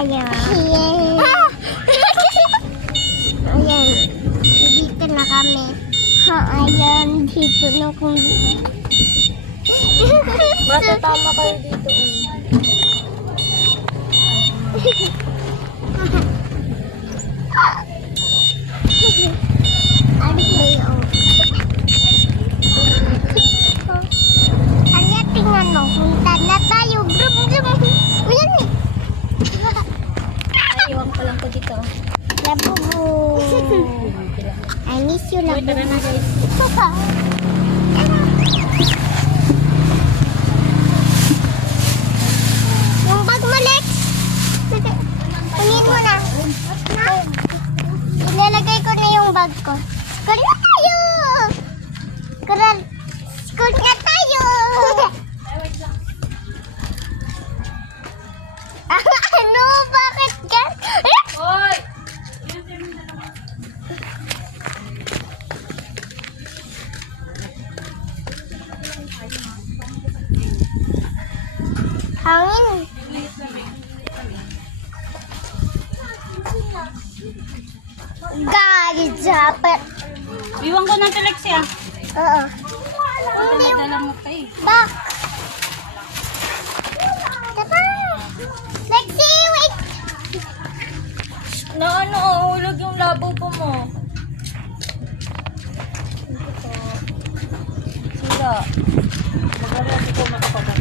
tayo. Ayan. Dito na kami. Ayan. Dito na kami. Basta tama kayo dito. Ano kayo? Ayan, tingnan mo. Punta na tayo. Brum, brum. Ayan eh. Iwan ko lang po dito. Labubu. I miss you, Uy, tara na Labubu. guys. Yung bag mo, Lex. Kunin mo na. Ilalagay ko na yung bag ko. School na tayo! School na tayo! Ano? Bakit gan? Hoy! Hangin. Guys, dapat. Iwan ko ng Telexia. Oo. Hindi. Dala mo kayo. Back. Tara. Lexi, wait. Na ano, hulog yung labo po mo. Sila. Maganda ko makapagod.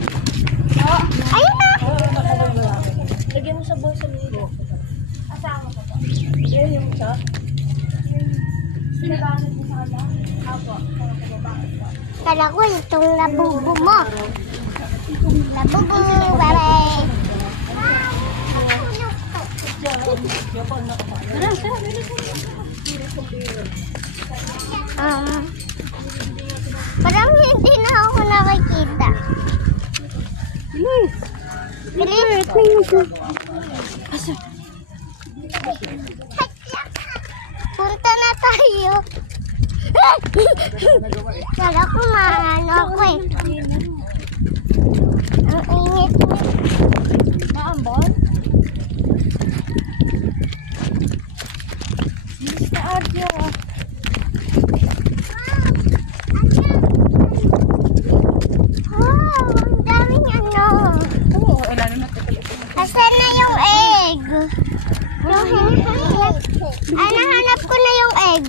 Ayun na. Lagyan mo sa bulsa mo. Asama ko ba? Yung isa? Sinabanat mo sa kanya? Apo. Kala ko itong labubo mo. Labubo, bye-bye. Parang hindi na ako nakikita. Bilis. Punta na tayo. Kala ko maano ako eh. Ang init. Maambon? Bilis na audio. Wow, ang daming ano. Oo, lalo na ito. Asan na yung egg? Yung hinahanap. Nahanap ko na yung egg.